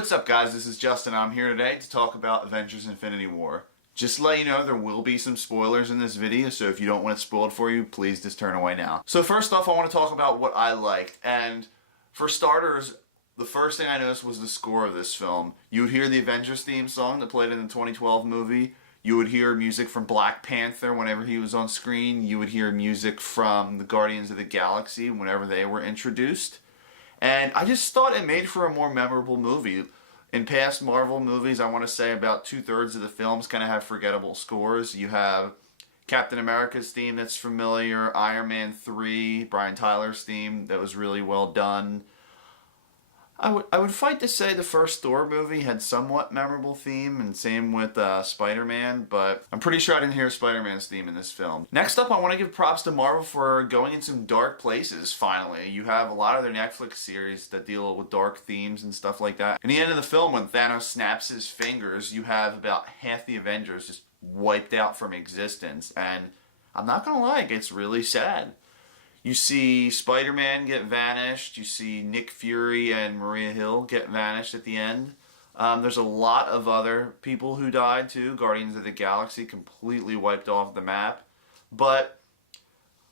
what's up guys, this is Justin. I'm here today to talk about Avengers Infinity War. Just to let you know, there will be some spoilers in this video, so if you don't want it spoiled for you, please just turn away now. So first off, I want to talk about what I liked, and for starters, the first thing I noticed was the score of this film. You would hear the Avengers theme song that played in the 2012 movie. You would hear music from Black Panther whenever he was on screen. You would hear music from the Guardians of the Galaxy whenever they were introduced. And I just thought it made for a more memorable movie. In past Marvel movies, I want to say about 2/3 of the films kind of have forgettable scores. You have Captain America's theme that's familiar, Iron Man 3, Brian Tyler's theme that was really well done. I would fight to say the first Thor movie had somewhat memorable theme, and same with Spider-Man, but I'm pretty sure I didn't hear Spider-Man's theme in this film. Next up, I want to give props to Marvel for going in some dark places, finally. You have a lot of their Netflix series that deal with dark themes and stuff like that. In the end of the film, when Thanos snaps his fingers, you have about half the Avengers just wiped out from existence, and I'm not gonna lie, it gets really sad. You see Spider-Man get vanished, you see Nick Fury and Maria Hill get vanished at the end. There's a lot of other people who died too. Guardians of the Galaxy completely wiped off the map. But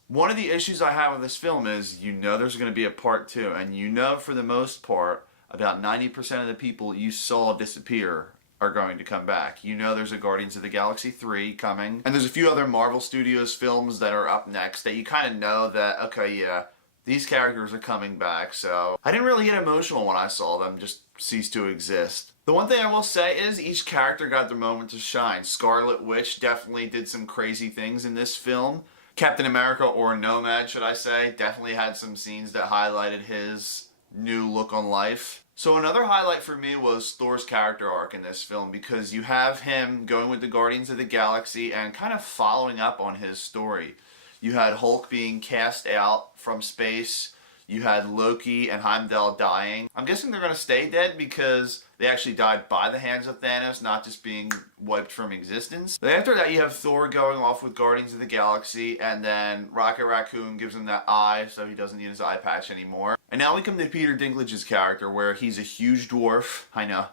one of the issues I have with this film is, you know there's going to be a part 2, and you know for the most part, about 90% of the people you saw disappear are going to come back. You know there's a Guardians of the Galaxy 3 coming, and there's a few other Marvel Studios films that are up next that you kind of know that, okay, yeah, these characters are coming back, so I didn't really get emotional when I saw them just cease to exist. The one thing I will say is each character got their moment to shine. Scarlet Witch definitely did some crazy things in this film. Captain America, or Nomad should I say, definitely had some scenes that highlighted his new look on life. So another highlight for me was Thor's character arc in this film, because you have him going with the Guardians of the Galaxy and kind of following up on his story. You had Hulk being cast out from space, you had Loki and Heimdall dying. I'm guessing they're going to stay dead because they actually died by the hands of Thanos, not just being wiped from existence. Then after that you have Thor going off with Guardians of the Galaxy, and then Rocket Raccoon gives him that eye so he doesn't need his eye patch anymore. And now we come to Peter Dinklage's character, where he's a huge dwarf, I know,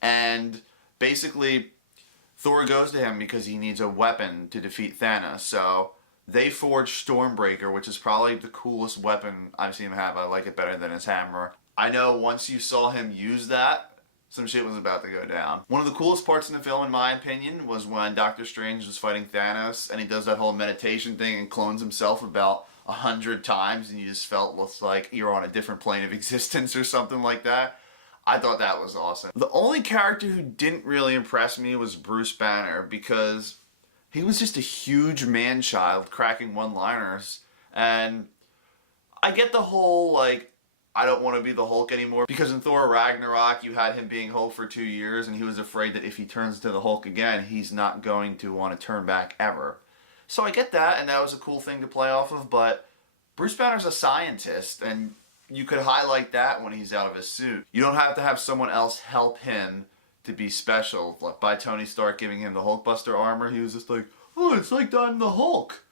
and basically Thor goes to him because he needs a weapon to defeat Thanos. So they forge Stormbreaker, which is probably the coolest weapon I've seen him have. I like it better than his hammer. I know once you saw him use that, some shit was about to go down. One of the coolest parts in the film, in my opinion, was when Doctor Strange was fighting Thanos and he does that whole meditation thing and clones himself about 100 times, and you just felt like you're on a different plane of existence or something like that. I thought that was awesome. The only character who didn't really impress me was Bruce Banner, because he was just a huge man-child cracking one-liners, and I get the whole, like, I don't want to be the Hulk anymore, because in Thor Ragnarok you had him being Hulk for 2 years, and he was afraid that if he turns to the Hulk again, he's not going to want to turn back ever. So I get that, and that was a cool thing to play off of, but Bruce Banner's a scientist, and you could highlight that when he's out of his suit. You don't have to have someone else help him to be special. Like by Tony Stark giving him the Hulkbuster armor, he was just like, oh, it's like I'm the Hulk.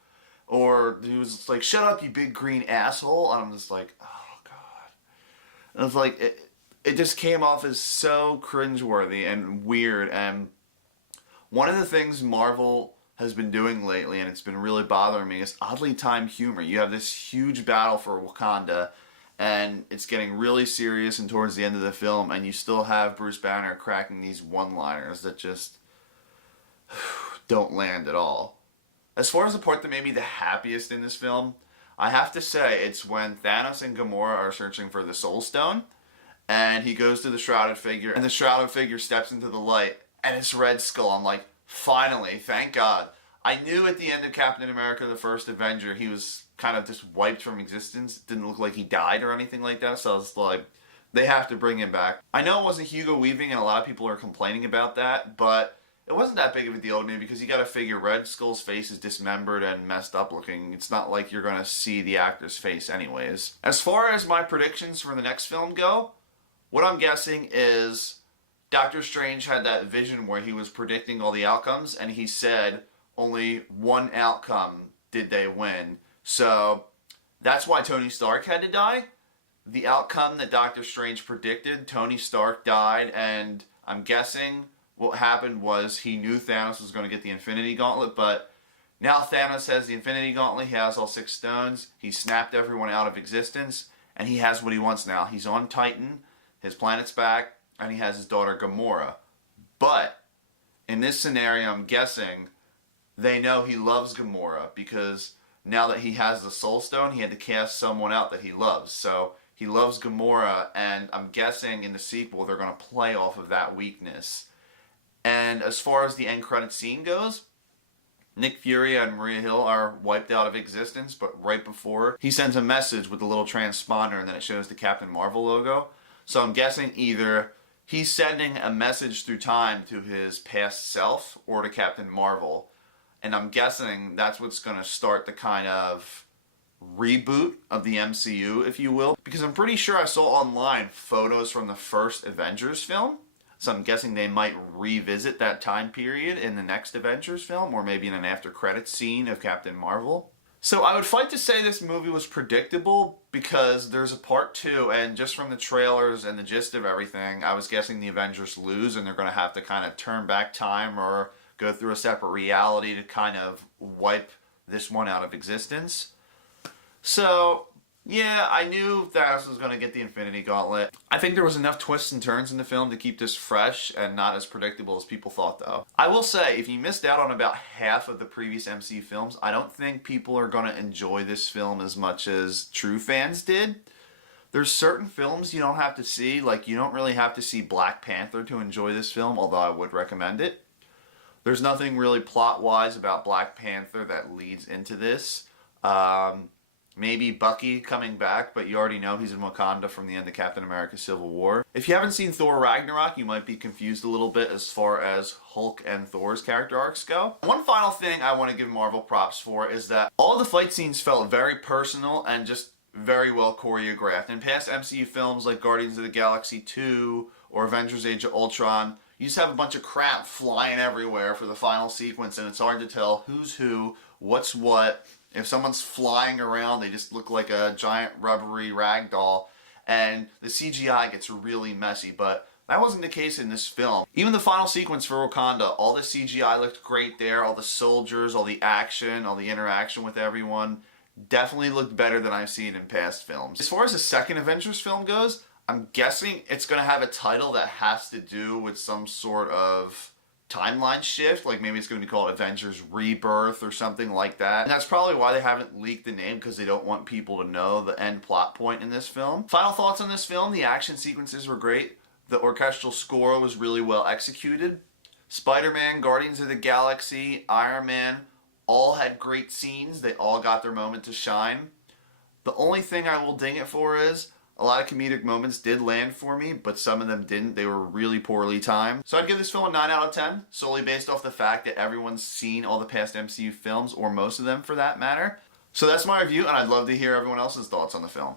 Or he was just like, shut up, you big green asshole. And I'm just like, oh, God. And it's like, it just came off as so cringeworthy and weird. And one of the things Marvel has been doing lately, and it's been really bothering me, is oddly timed humor. You have this huge battle for Wakanda, and it's getting really serious and towards the end of the film, and you still have Bruce Banner cracking these one-liners that just don't land at all. As far as the part that made me the happiest in this film, I have to say it's when Thanos and Gamora are searching for the Soul Stone, and he goes to the Shrouded Figure, and the Shrouded Figure steps into the light, and it's Red Skull. I'm like, finally, thank God. I knew at the end of Captain America, the first Avenger, he was kind of just wiped from existence. It didn't look like he died or anything like that, so I was like, they have to bring him back. I know it wasn't Hugo Weaving, and a lot of people are complaining about that, but it wasn't that big of a deal to me, because you gotta figure Red Skull's face is dismembered and messed up looking. It's not like you're gonna see the actor's face anyways. As far as my predictions for the next film go, what I'm guessing is Doctor Strange had that vision where he was predicting all the outcomes, and he said only one outcome did they win. So that's why Tony Stark had to die. the outcome that Doctor Strange predicted. Tony Stark died, and I'm guessing what happened was he knew Thanos was going to get the Infinity Gauntlet, but now Thanos has the Infinity Gauntlet. He has all 6 stones. He snapped everyone out of existence, and he has what he wants now. He's on Titan, his planet's back, and he has his daughter Gamora. But in this scenario, I'm guessing they know he loves Gamora, because now that he has the Soul Stone, he had to cast someone out that he loves. So he loves Gamora, and I'm guessing in the sequel they're going to play off of that weakness. And as far as the end credit scene goes, Nick Fury and Maria Hill are wiped out of existence, but right before, he sends a message with a little transponder, and then it shows the Captain Marvel logo. So I'm guessing either he's sending a message through time to his past self or to Captain Marvel. And I'm guessing that's what's going to start the kind of reboot of the MCU, if you will. Because I'm pretty sure I saw online photos from the first Avengers film. So I'm guessing they might revisit that time period in the next Avengers film, or maybe in an after-credits scene of Captain Marvel. So I would fight to say this movie was predictable, because there's a part 2, and just from the trailers and the gist of everything, I was guessing the Avengers lose, and they're going to have to kind of turn back time or go through a separate reality to kind of wipe this one out of existence. So, yeah, I knew Thanos was going to get the Infinity Gauntlet. I think there was enough twists and turns in the film to keep this fresh and not as predictable as people thought, though. I will say, if you missed out on about half of the previous MCU films, I don't think people are going to enjoy this film as much as true fans did. There's certain films you don't have to see, like you don't really have to see Black Panther to enjoy this film, although I would recommend it. There's nothing really plot-wise about Black Panther that leads into this. Maybe Bucky coming back, but you already know he's in Wakanda from the end of Captain America Civil War. If you haven't seen Thor Ragnarok, you might be confused a little bit as far as Hulk and Thor's character arcs go. One final thing I want to give Marvel props for is that all the fight scenes felt very personal and just very well choreographed. In past MCU films like Guardians of the Galaxy 2 or Avengers Age of Ultron, you just have a bunch of crap flying everywhere for the final sequence, and it's hard to tell who's who, what's what. If someone's flying around, they just look like a giant rubbery rag doll, and the CGI gets really messy, but that wasn't the case in this film. Even the final sequence for Wakanda, all the CGI looked great there, all the soldiers, all the action, all the interaction with everyone, definitely looked better than I've seen in past films. As far as the second Avengers film goes, I'm guessing it's going to have a title that has to do with some sort of timeline shift, like maybe it's going to be called Avengers Rebirth or something like that. And that's probably why they haven't leaked the name, because they don't want people to know the end plot point in this film. Final thoughts on this film: the action sequences were great. The orchestral score was really well executed. Spider-Man, Guardians of the Galaxy, Iron Man all had great scenes. They all got their moment to shine. The only thing I will ding it for is a lot of comedic moments did land for me, but some of them didn't. They were really poorly timed. So I'd give this film a 9 out of 10, solely based off the fact that everyone's seen all the past MCU films, or most of them for that matter. So that's my review, and I'd love to hear everyone else's thoughts on the film.